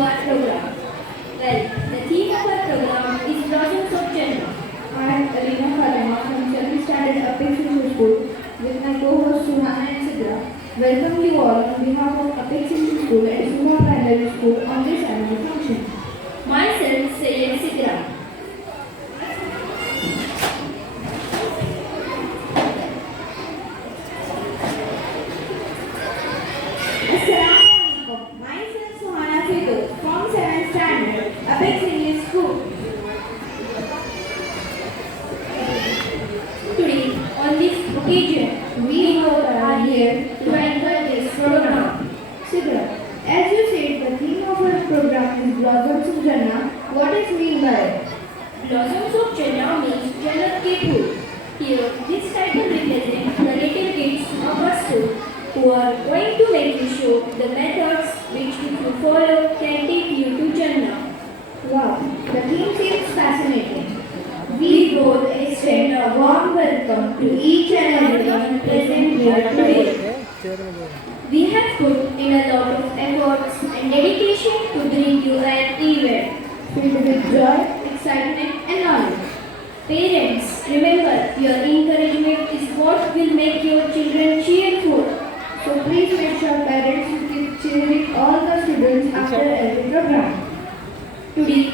our program. Well, the theme of our program is Blossoms of Jannah. I am Alina Khalema from 7th Standard Apex English School with my co-host Suhana and Sidra. Welcome you all on behalf of Apex English School and Suha Primary School on this annual function. Myself, Sayed Sidra. Assalamualaikum. Myself Suhana Sidra from 7th Standard Apex English School. Today, on this occasion, we all are here to anchor this program. Sidra, as you said, the theme of our program is Blossoms of Jannah. What is mean by it? Blossoms of Jannah means Jannat ke Phool. Here, this title represents the little kids of our school who are going to make you show the methods which if you follow can take you to Jannah. Wow, the theme seems fascinating. We both extend a warm welcome to each and everyone present here today. We have put in a lot of efforts and dedication to bring you an event Filled with joy, excitement and knowledge. Parents, remember your encouragement is what will make your children cheerful. So please make sure parents will keep cheering all the students after every program. Today,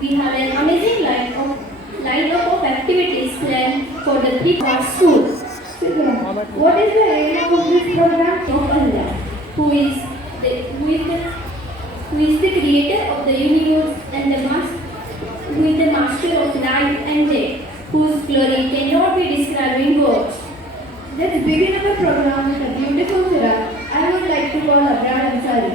we have an amazing lineup of activities planned for the three of our schools. Sidra, what is the aim of this program? Of Allah, who is the creator of the universe and who is the master of life and death, whose glory cannot be described in words. Let's begin our program with a beautiful qira. I would like to call Abrar Ansari.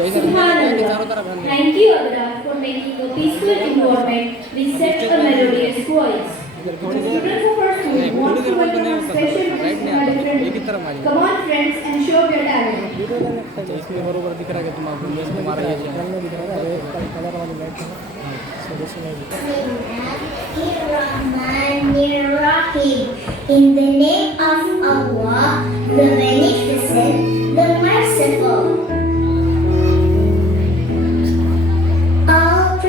Subhanallah. Thank you, Allah, for making a peaceful environment with such a melodious voice. The students of our school want to welcome a special guest from a different. Come on friends and show your talent. इसमें बरोबर दिख रहा है कि तुम्हारा ये Bismillahirrahmanirrahim. In the name of Allah, the Beneficent, the Merciful. Allah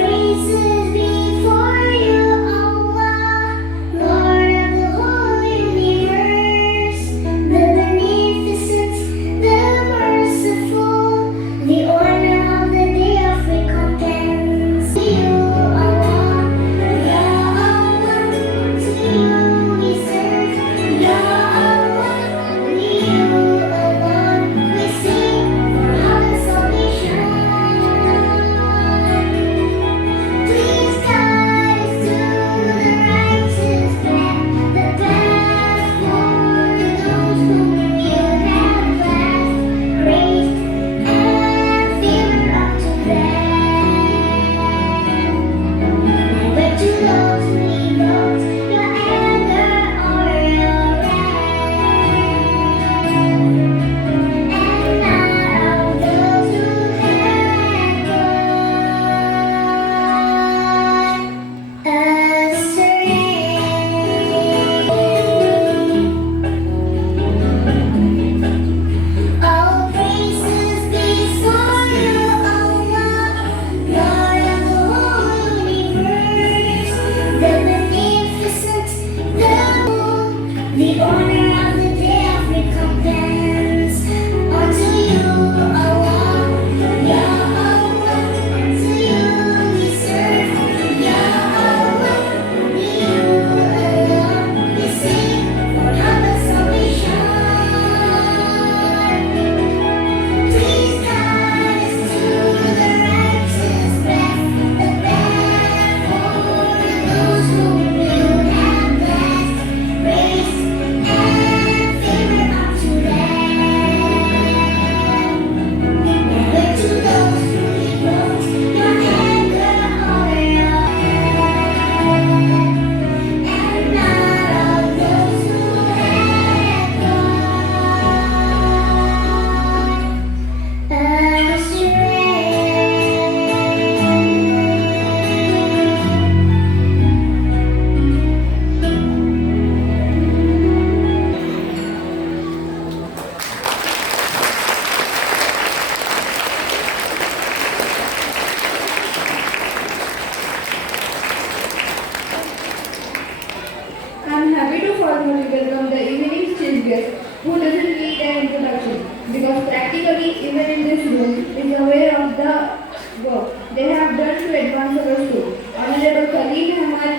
they have done to advance our school. Honorable Khalil Ahmad,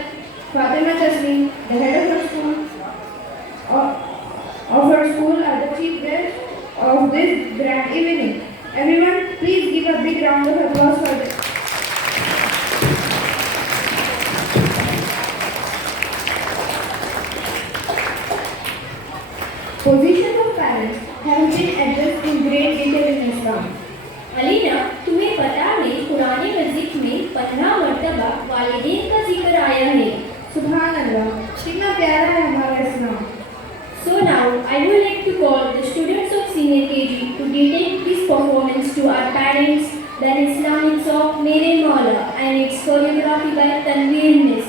Fatima Tasneem, the head of our school, are the chief guests of this grand evening. Everyone, please give a big round of applause for them. Position of parents have been addressed in great detail in Islam. Alina, तुम्हें पता है कुरान मजीद में 15 मरतबा वालिदैन का जिक्र आया है. सुभान अल्लाह, कितना प्यारा है हमारा इस्लाम. So now I would like to call the students of senior KG to dedicate this performance to our parents, the Islamic song Mere Maula and its choreography by Tanveer Miss.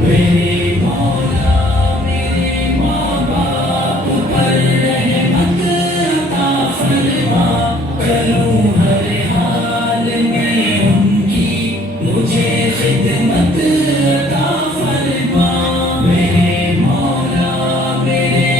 मेरे मौला मेरे माँ बाप पर रहमत अता फरमा करूँ हर हाल में उनकी मुझे खिदमत अता फरमा मेरे मौला मेरे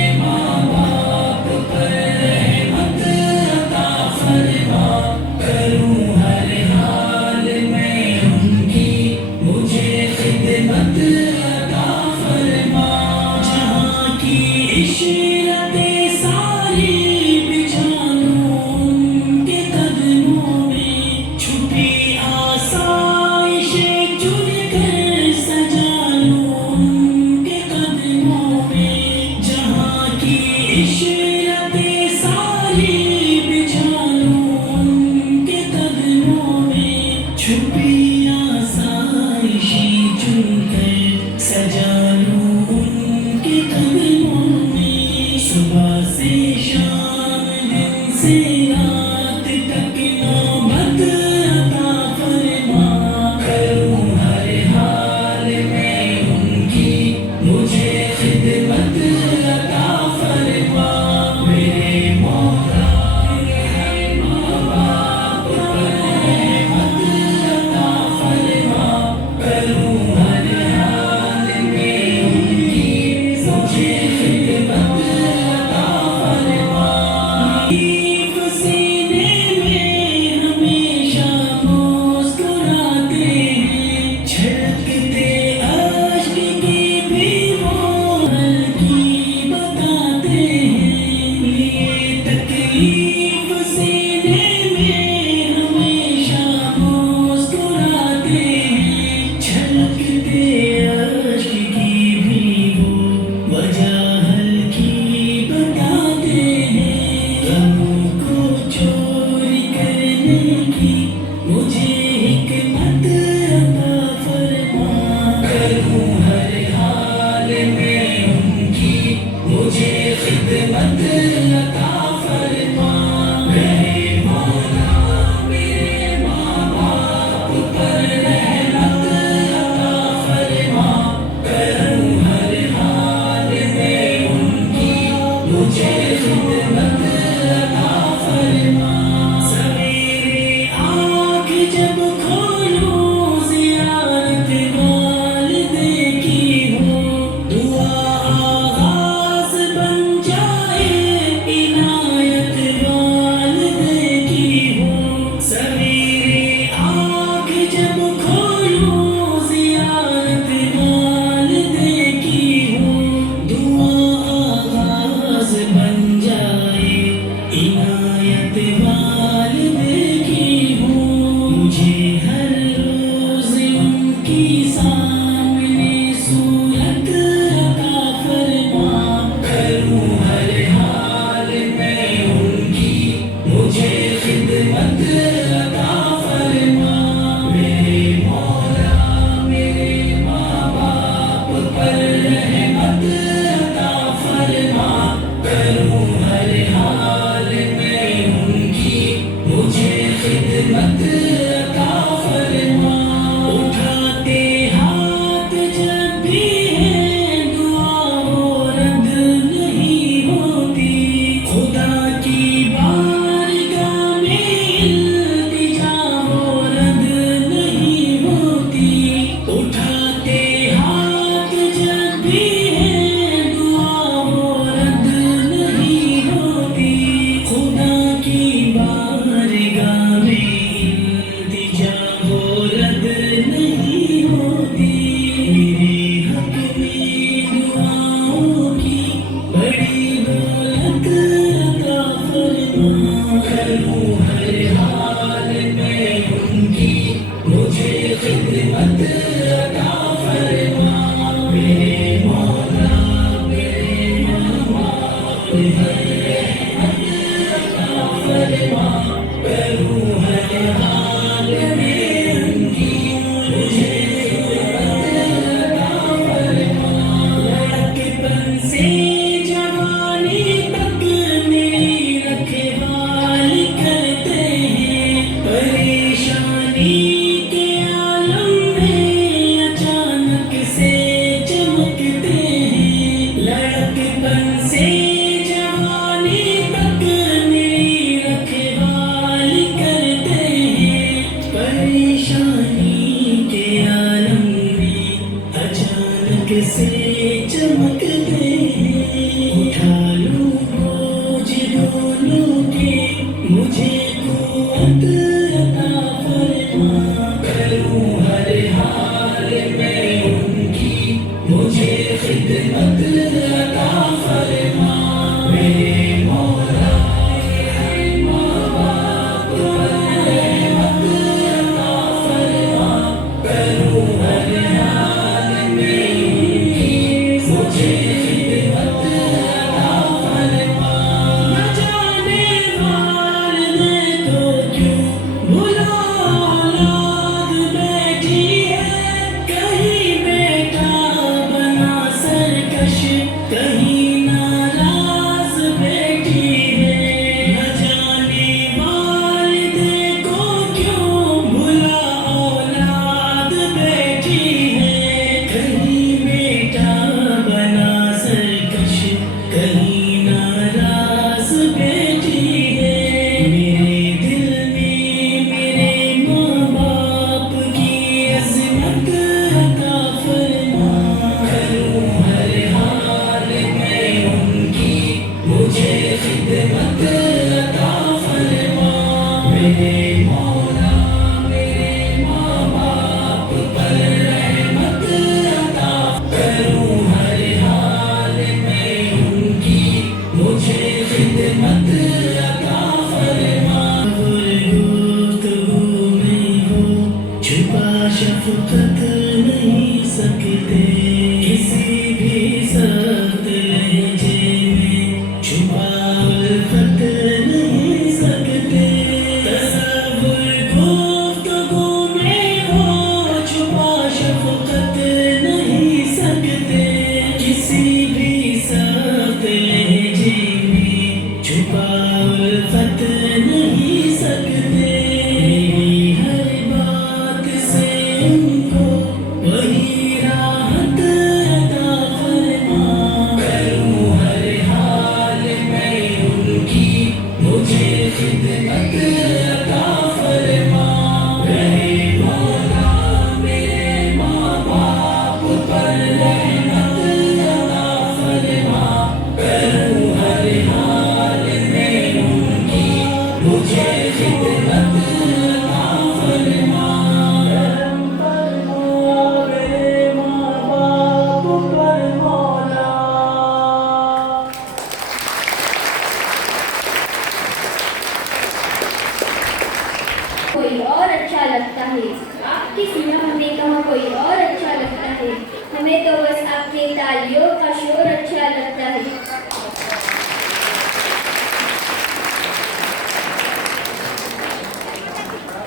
कोई और अच्छा लगता है। आपकी सुना हमने कहा कोई और अच्छा लगता है। हमें तो बस आपके तालियों का शोर अच्छा लगता है।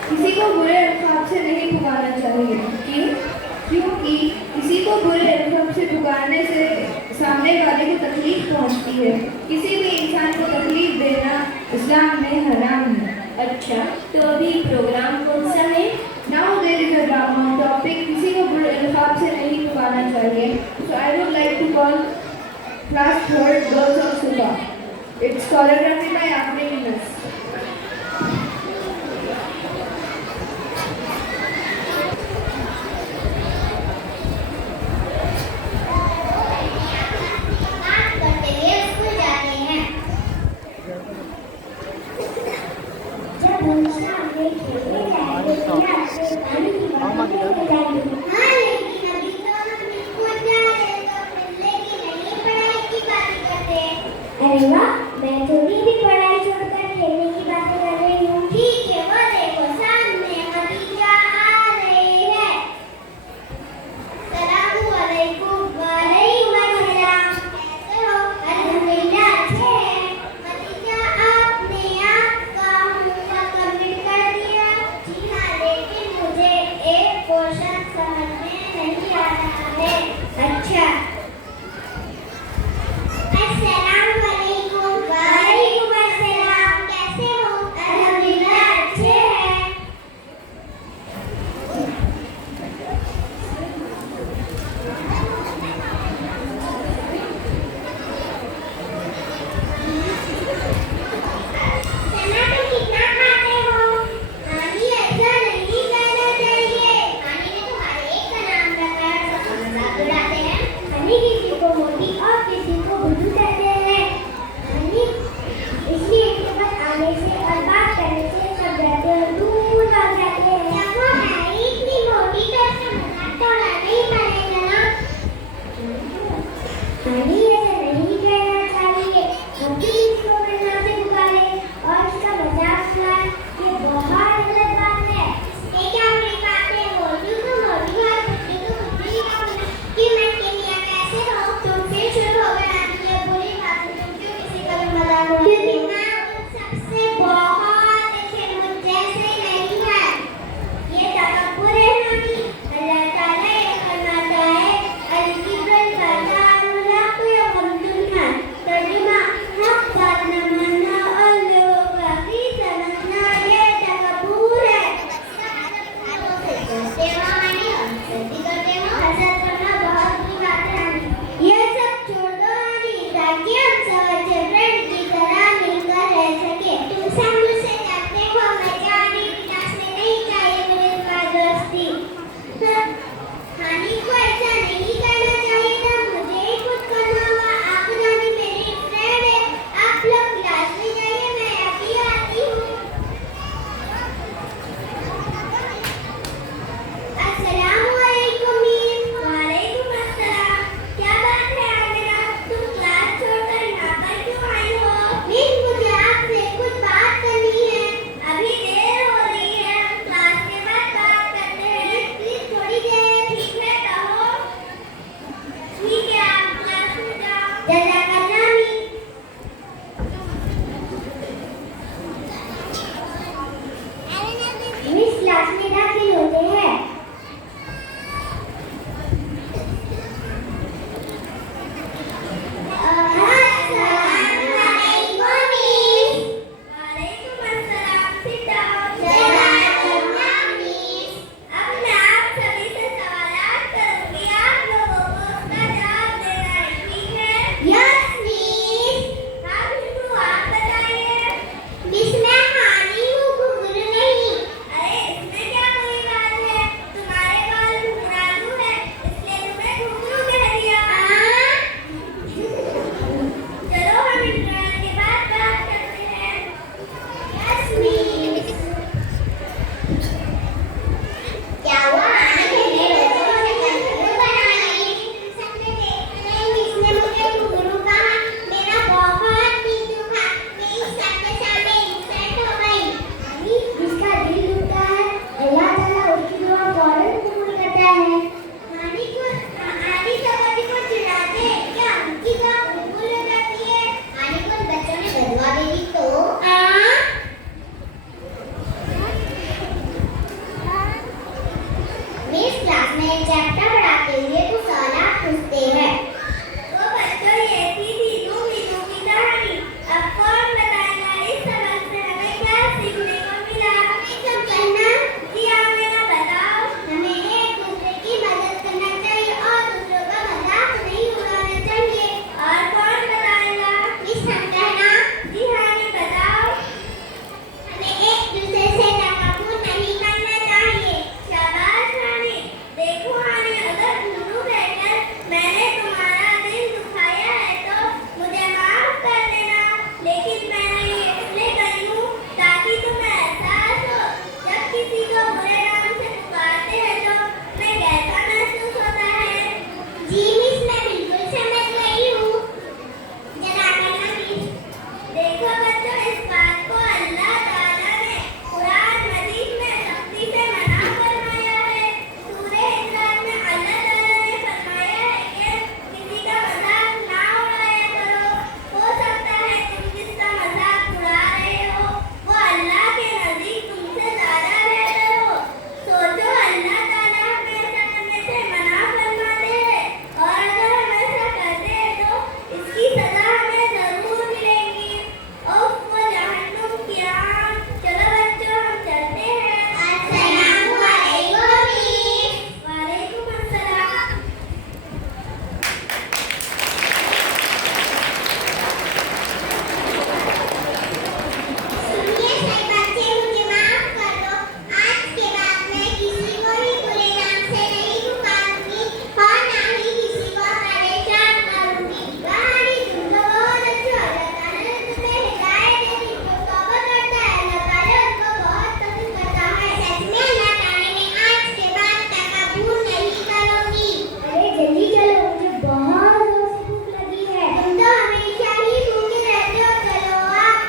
किसी को बुरे अल्फाज से नहीं पुकारना चाहिए। क्यों? क्योंकि किसी को बुरे अल्फाज से पुकारने से सामने वाले को तकलीफ पहुंचती है। किसी भी इंसान को तकलीफ देना इस्लाम में हराम है। अच्छा, तो अभी प्रोग्राम कौन सा है? Now there is a drama topic किसी को बुरे अल्फाज से नहीं पुकारना चाहिए। So I would like to call class 3rd Girls of Suba. It's choreography by Afrin Inas. अरे वाह, मैं थोड़ी भी पढ़ाई छोड़ है। आनी सवारी को चिढ़ाते हैं क्या? उनकी बात भूल हो जाती है। आनी को बच्चों ने बदवा दे दी तो मिस क्लास में चैप्टर पढ़ाते हुए कुछ सवाल पूछते हैं। तो बच्चों ये थी मीनू मीनू की कहानी। अब कौन बताएगा इस सबक से हमें क्या सीखने को मिला? सब कहना जी आमिना बताओ। हमें एक दूसरे की मदद करना चाहिए और दूसरों का मजाक नहीं उड़ाना चाहिए। और कौन बताएगा? मिस हम कहना जी हानी बताओ। हमें एक दूसरे से तकाबुर नहीं करना चाहिए। शाबाश हानी। देखो हानी, अगर भूलू कहकर मैंने तुम्हारा दिल दुखाया है तो मुझे माफ कर देना। लेकिन मैंने ये इसलिए करी हूँ ताकि तुम्हें एहसास हो जब किसी को बुरे नाम से पुकारते हैं तो मैं कैसा महसूस होता है। जी मिस, मैं बिल्कुल समझ गई हूँ। जरा करना मिस। देखो बच्चों, इस बात को अल्लाह ताला ने कुरान मजीद में सख्ती से मना फरमाया है। सूरह इमरान में अल्लाह ताला ने फरमाया है कि किसी का मजाक ना उड़ाया करो। हो सकता है तुम जिसका मजाक उड़ा रहे हो वो अल्लाह के नजदीक तुमसे ज्यादा बेहतर हो। सोचो, अल्लाह ताला हमें ऐसा करने से मना फरमाते हैं और अगर हम ऐसा करते हैं तो इसकी सजा हमें जरूर मिलेगी। उफ, वो जहन्नुम की आग। चलो बच्चों, हम चलते हैं। अस्सलामु अलैकुम मिस। वालेकुम अस्सलाम। सुनिए सही बच्चे, मुझे माफ कर दो। आज के बाद मैं किसी को भी बुरे नाम से नहीं पुकारूंगी और ना ही किसी को परेशान करूंगी। कहानी तुम तो बहुत अच्छी हो जाता है। तुम्हें हिदायत देती जो तौबा करता है अल्लाह ताला उसको बहुत पसंद करता है। सच में अल्लाह ताला ने आज के बाद तकब्बुर नहीं करूंगी। अरे जल्दी चलो, मुझे बहुत जोर से भूख लगी है। तुम तो हमेशा ही भूखे रहते हो। चलो आप।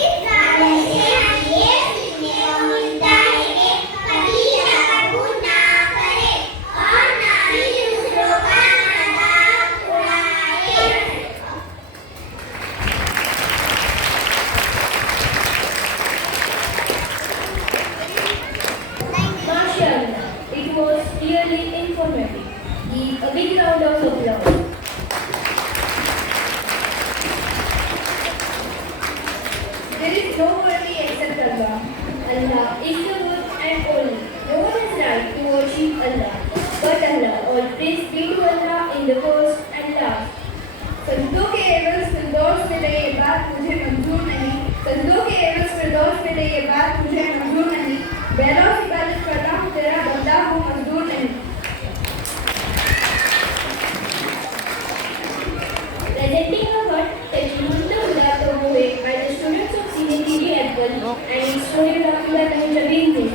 इस गाने से हमें ये सीखने को मिलता है कि कभी तकब्बुर ना करें और ना ही दूसरों का मजाक उड़ाएं। MashaAllah, it was really informative. Give a big round of applause. There is no worthy except Allah. Allah is the one and only. No one has right to worship Allah but Allah. All praise be to Allah in the first and last. संतों के एवज फिरदौस मिले ये बात मुझे मंजूर नहीं। संतों के एवज फिरदौस मिले ये बात मुझे मंजूर नहीं। बैरों की इबादत करता हूँ, तेरा बंदा हूँ, मजदूर नहीं। Presenting a word touching the Huda Promoted by the students of Senior KG Apple and student of Huda Tahir Miss.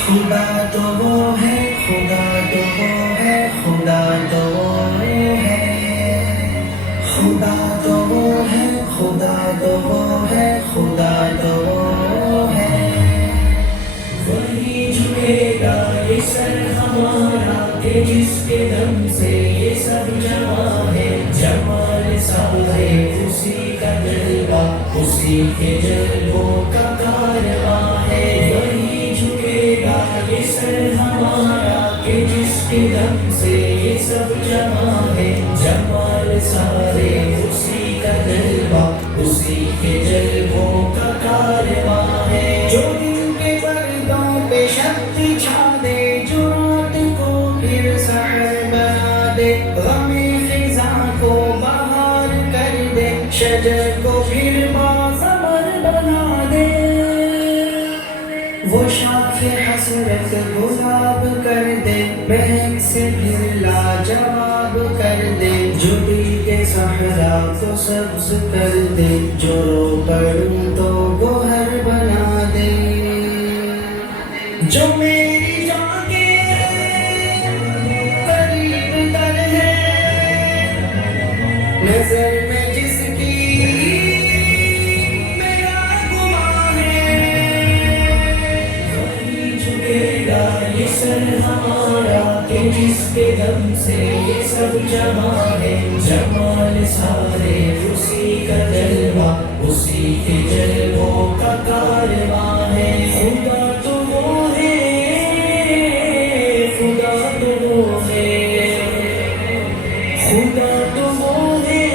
खुदा तो वो है, खुदा तो वो है, खुदा तो वो है, खुदा तो वो है, खुदा तो वो है, खुदा तो वो है। वही झुकेगा ये सर हमारा कि जिसके दम से ये सब जमा है। जमाल सारे उसी का जलवा, उसी के जलवों का कारवां है। वही झुकेगा ये सर हमारा कि जिसके दम से ये सब जमा है। जमाल सारे उसी का जलवा, उसी के जलवों का कारवां है। जो दिन के पर्दों पे शक्ति छा दे, जो रात महक से फिर लाजवाब कर दे, जो दिल के सहरा को सब्ज कर दे, जो रो पड़ूं तो गोहर बना दे, जो मेरी जान के करीब तर है, नजर में जिसकी मेरा गुमान है, वही झुकेगा ये सर हमारा कि जिसके दम से ये सब जमां है, जमाल सारे उसी का जलवा, उसी के जलवों का कारवां है। खुदा तो वो है, खुदा तो वो है, खुदा तो वो है,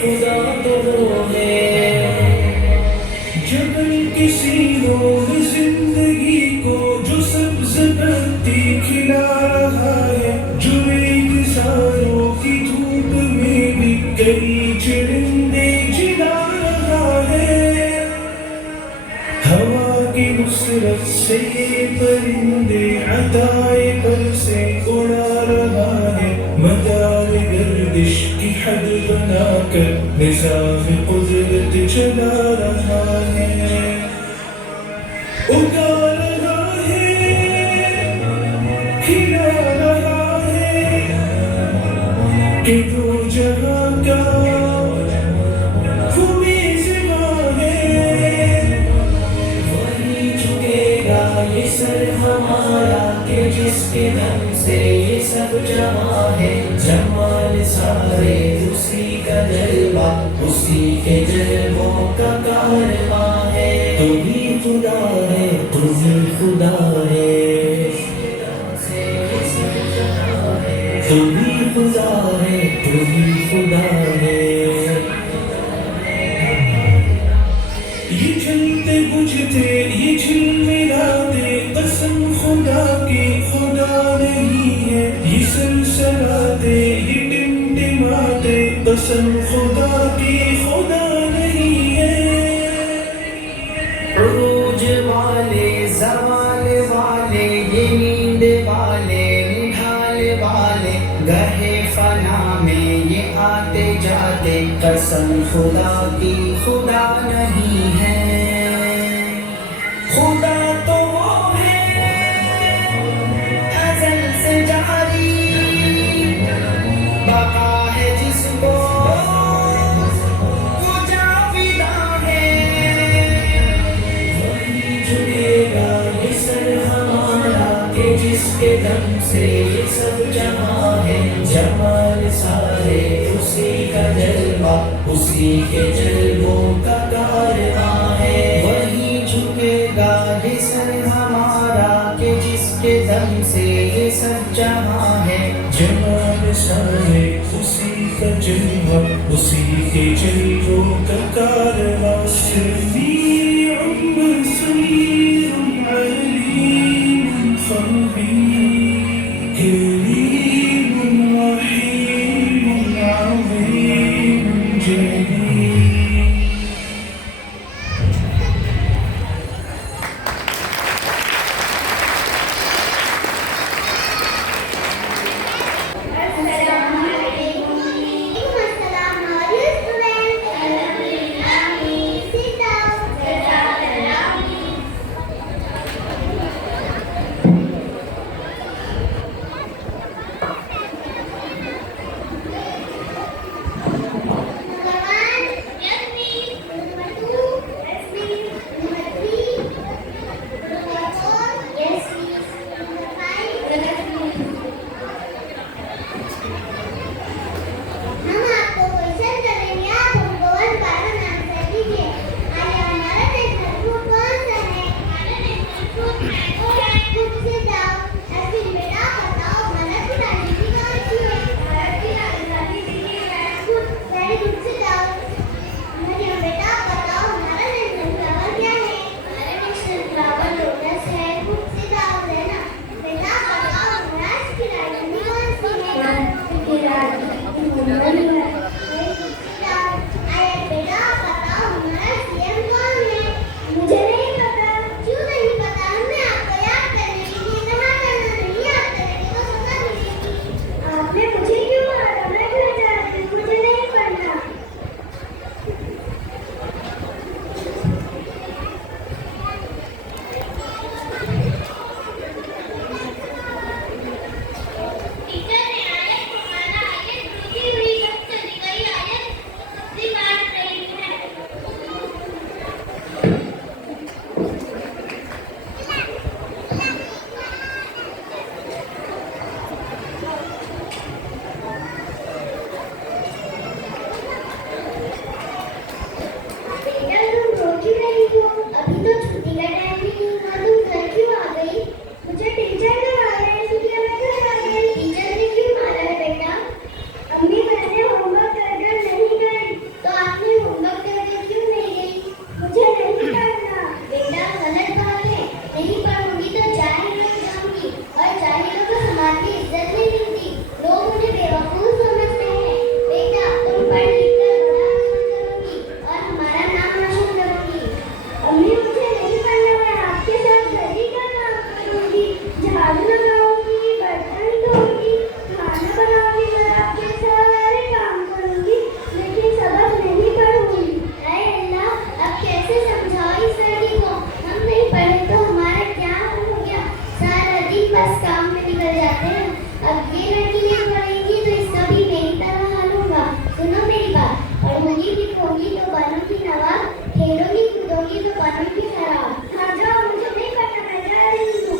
खुदा तो वो है। जबल की सीनों में जिंदगी को जो सब्ज पत्ती खिला रहा है, जो एक सारों की धूप में भी कई चिड़िंदे जिला रहा है, हवा की नुसरत से ये परिंदे अताए पर से उड़ा रहा है, मदार गर्दिश की हद बनाकर निज़ाम कुदरत चला रहा है, उगा रहा है, खिला रहा है, कि दो जहां का वो मेज़बान है, वही झुकेगा ये सर हमारा कि जिसके दम से ये सब जमां है, जमाल सारे उसी का जलवा, उसी के जलवों का कारवां है। तू ही खुदा है, तू ही खुदा है, तू ही खुदा है, तू ही खुदा है। ये जलते बुझते ये झिलमिलाते कसम खुदा की खुदा नहीं है, ये सलसलाते ये टिमटिमाते कसम खुदा की खुदा नहीं है। रोज वाले ज़वाल वाले ये नींद वाले निढाल वाले गहे फना में ये आते जाते कसम खुदा की खुदा नहीं है। खुदा तो वो है अज़ल से जारी, बका है जिसको वो जाविदा है, वही झुकेगा ये सर हमारा कि जिसके दम से ये सब जमां है, जमाल सारे उसी का जलवा, उसी के जलवों का कारवां है, वही झुकेगा ये सर हमारा कि जिसके दम से ये सब जहां है, जमाल सारे उसी का जलवा, उसी के जलवों का कारवां। समीउन बसीरुन अलीमुन खबीर, करीमुन रहीमुन अज़ीमुन जलील। बस काम में निकल जाते हैं। अब ये लड़की नहीं पढ़ेगी तो इसका भी मेरी तरह हाल होगा। सुनो मेरी बात, पढ़ूंगी लिखूंगी तो बनूंगी नवाब, खेलूंगी कूदूंगी तो बनूंगी खराब। हाँ जाओ, मुझे नहीं पढ़ना, मैं जा रही हूँ।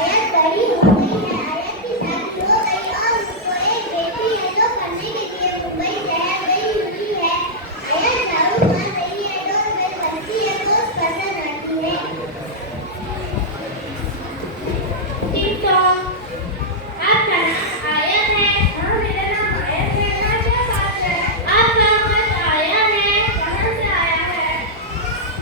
आयत बड़ी हो गई है, आयत की शादी हो गई और उसको एक बेटी है जो पढ़ने के लिए मुंबई शहर गई हुई है। आयत झाड़ू मार रही है, डोरबेल बजती है, पोस्ट पसंद आती है। टिक टॉक, आपका नाम आयत है? हाँ, मेरा नाम आयत है। हाँ, क्या बात है? आपका खत आया है? कहाँ से आया है?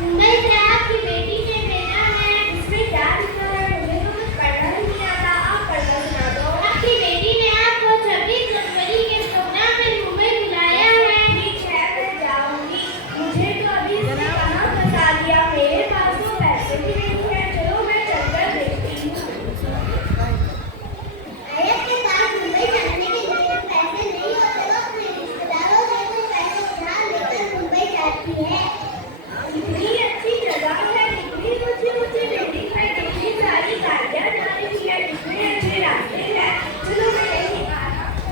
मुंबई से आपकी बेटी ने भेजा है। इसमें क्या लिखा है? मुझे तो कुछ पढ़ना ही नहीं आता, आप पढ़ना सुना दो। आपकी बेटी ने आपको 26 जनवरी के प्रोग्राम में मुंबई बुलाया है। ठीक है, मैं जाऊंगी। मुझे तो अभी इसने कहाँ फंसा दिया, मेरे पास तो पैसे भी नहीं है। चलो मैं चलकर देखती हूँ। आयत के पास मुंबई जाने के लिए पैसे नहीं होते, वो अपने रिश्तेदारों से कुछ पैसे उधार लेकर मुंबई जाती है। इतनी अच्छी जगह है, इतनी ऊंची ऊंची बिल्डिंग है, कितनी सारी गाड़ियाँ जा रही है, कितने अच्छे रास्ते हैं। चलो मैं यहीं आ रहा हूँ।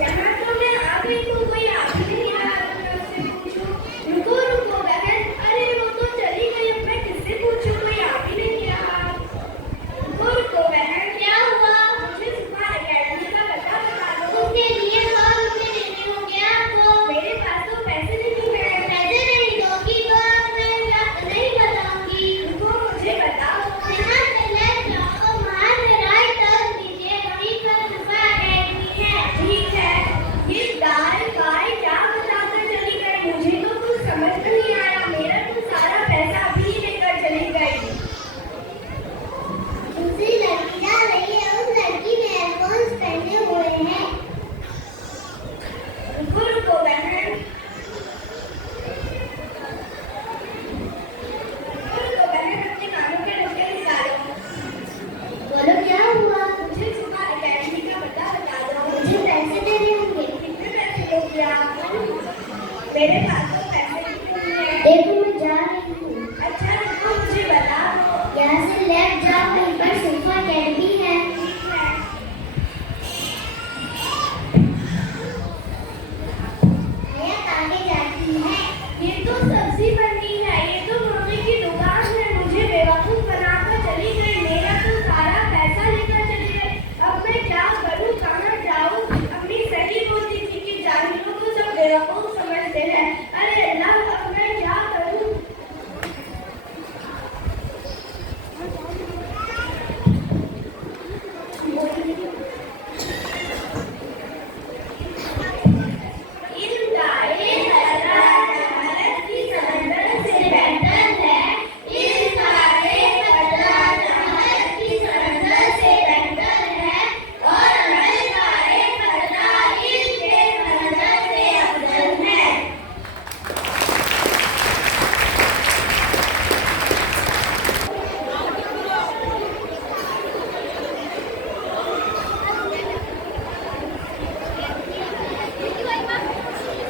यहाँ तो मैं आ गई हूँ, कोई आ भी नहीं रहा, तो मैं उससे पूछूं। रुको रुको बहन, अरे वो तो चली गई, अब मैं किससे पूछूं, कोई आ भी नहीं रहा। रुको रुको बहन, क्या हुआ? मुझे सुबह एकेडमी का पता बता दो। उसके लिए 100 रुपये देने होंगे आपको। मेरे पास तो पैसे नहीं है। पैसे नहीं दोगी तो अब मैं नहीं बताऊंगी। रुको, मुझे बताओ। यहाँ से लेफ्ट जाओ, वहाँ से राइट टर्न लीजिए, वहीं पर सुबह एकेडमी है। ठीक है, ये दाएं बाएं क्या बताकर चली गई, मुझे तो कुछ समझ नहीं आया। मेरा तो सारा पैसा अभी लेकर चली गई। दूसरी लड़की जा रही है, उस लड़की ने एयरफोन्स पहने हुए हैं। रुको रुको बहन, रुको बहन, अपने कानों के नुक्ते निकालो। बोलो क्या हुआ? मुझे सुबह एकेडमी का पता बता दो। मुझे पैसे देने होंगे। कितने पैसे लोगे आप? मेरे पास तो पैसे नहीं है। देखो मैं जा रही हूँ। अच्छा रुको, मुझे बता दो। यहाँ से लेफ्ट जाओ, वहीं पर सुबह एकेडमी है। ठीक है। आयत आगे जाती है। ये तो सब्जी मंडी है, ये तो मम्मी की दुकान है। मुझे बेवकूफ बनाकर चली गई, मेरा तो सारा पैसा लेकर चली गई। अब मैं क्या करूं, कहाँ जाऊं? अपनी सही बोलती थी कि जाहिलों को सब बेवकूफ समझते हैं। अरे अल्लाह, अब मैं क्या करूं?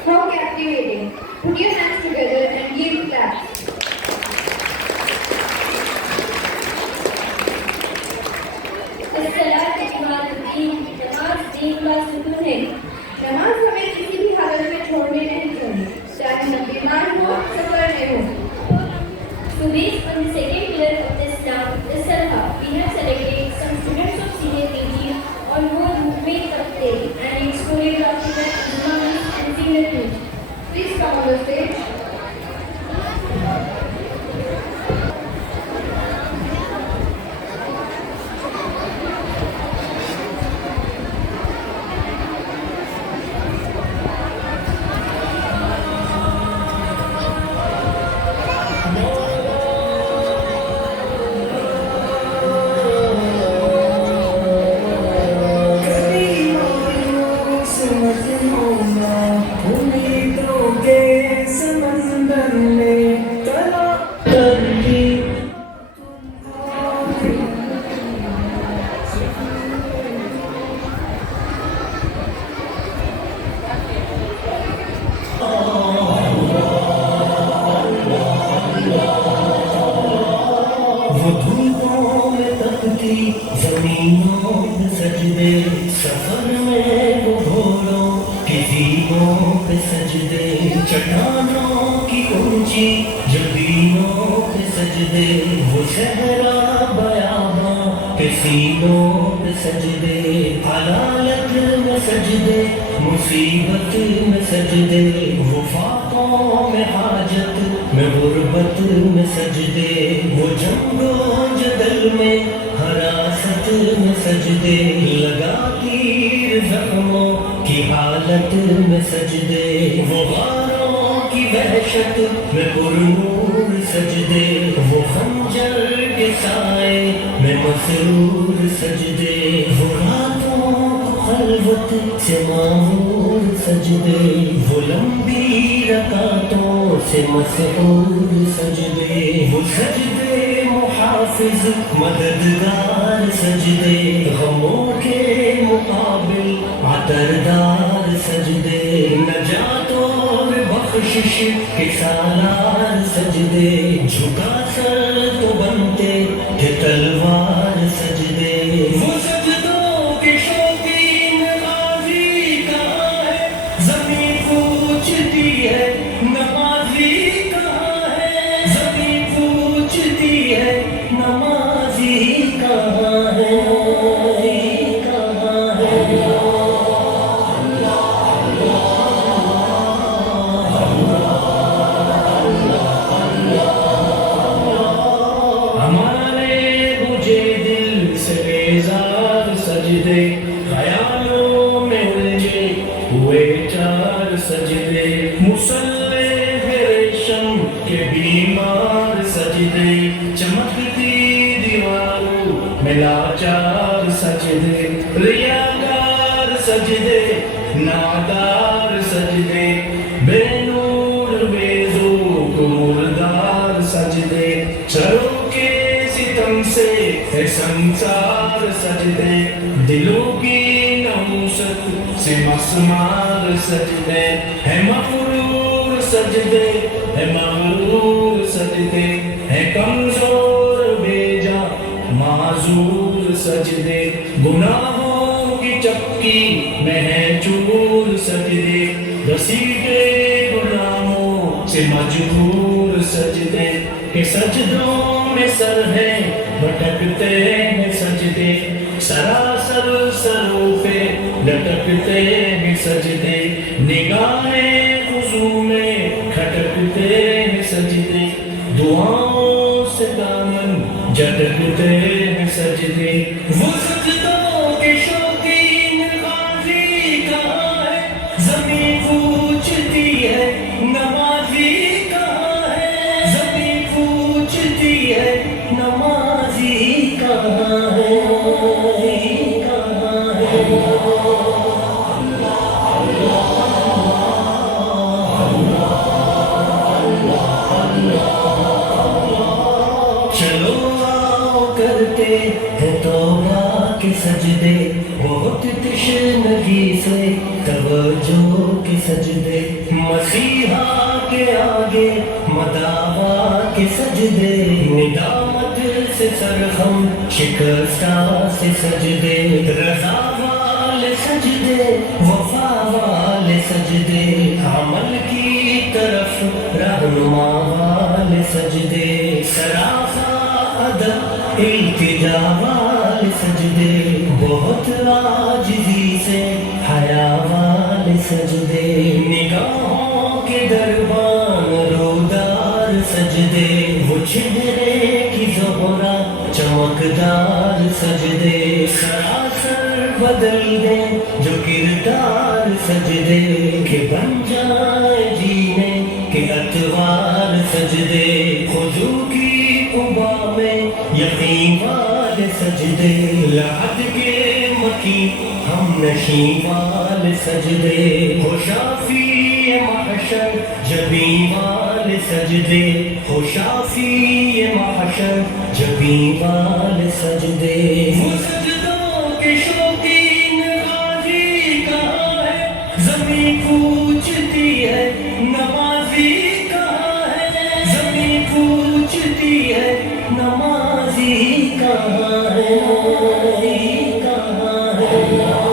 How captivating. Put your hands together and give claps. नमाज दीन का सुकून है। नमाज हमें किसी भी हालत में छोड़नी नहीं चाहिए, चाहे हम बीमार हो, सफर में हो। To base on the second pillar of Islam, the Salah, we have selected some students of senior KG on board movement Taqte and its choreographical performance and singer too. Please come on the stage. समझ होना उम्मीदों के समझ चट्टानों की ऊंची जबीनों पे सजदे, वो सहरा बयाबां के सीनों पे सजदे, अदालत में सजदे, मुसीबत में सजदे, वो फाकों में हाजत में गुर्बत में सजदे, वो जंगो जदल में हरासत में सजदे, लगा तीर जख्मों की हालत में सजदे, वो गारों की वहशत में पुरनूर सजदे, वो खंजर के साए में मसरूर सजदे, वो रातों को खलवत से मामूर सजदे, वो लंबी रकातों से मसहूर सजदे, वो सजदे मुहाफिज मददगार सजदे, गमों के मुकाबिल अतरदार सजदे, नजात और बख्शिश के सालार सजदे, झुका सर तो बनते थे तलवार सजदे, वो सजदों के शौकीन गाजी कहाँ है, ज़मीं पूछती है नमाज़ी कहाँ है, ज़मीं पूछती है नमाज़ी कहाँ है, कहाँ है। हमारे बुझे दिल से बेजार सजदे, ख्यालों में उलझे हुए चार सजदे, मुसल्ले पे रेशम के बीमार सजदे, चमकती दीवारों में लाचार सजदे, रियाकार सजदे, नादार सजदे, बेनूर बेज़ूक मुर्दार सजदे, सरों के सितम से है संसार सजदे, दिलों की नहुसत से मसमार सजदे, है मफरूर सजदे, है मगरूर सजदे, है कमजोर बेजा माजूर सजदे, गुनाहों की चक्की में है चूर सजदे, रसीदे गुलामों से मजबूर सजदे, के सजदों में सर है भटकते हैं सजदे, सरासर सरों पे लटकते हैं सजदे, निगाहें खुशू में खटकते हैं सजदे, दुआओं से दामन झटकते हैं सजदे, वो सजदों के शौकीन गाजी कहाँ है, ज़मीं पूछती है नमाज़ी कहाँ है, ज़मीं पूछती है नमाज़ी कहाँ है, कहाँ है। चलो आओ करते हैं तौबा के सजदे, बहुत तशनगी से तवज्जो के सजदे, मसीहा के आगे मदावा के सजदे, निदामत से सरहम शिकस्ता से सजदे, रज़ा वाले सजदे, वफा वाले सजदे, अमल की तरफ रहनुमा वाले सजदे, सराफा अदब इल्तिजा वाले सजदे, बहुत आजिज़ी से हया वाले सजदे, निगाहों के दरबान रोदार सजदे, वो चेहरे की ज़ोहरा चमकदार सजदे, सरासर बदल दे जो किरदार सजदे, के बन जाए जीने के अतवार सजदे, खुजू की कुबा में यकीन वाले सजदे, लाद के मकी हम नशी वाले सजदे, खुशाफी महशर जबी वाले सजदे, खुशाफी महशर जबी वाले सजदे, वो सजदों के शौकीन गाजी कहाँ है, ज़मीं पूछती है नमाज़ी कहाँ है, ज़मीं पूछती है नमाज़ी कहाँ है, कहाँ है।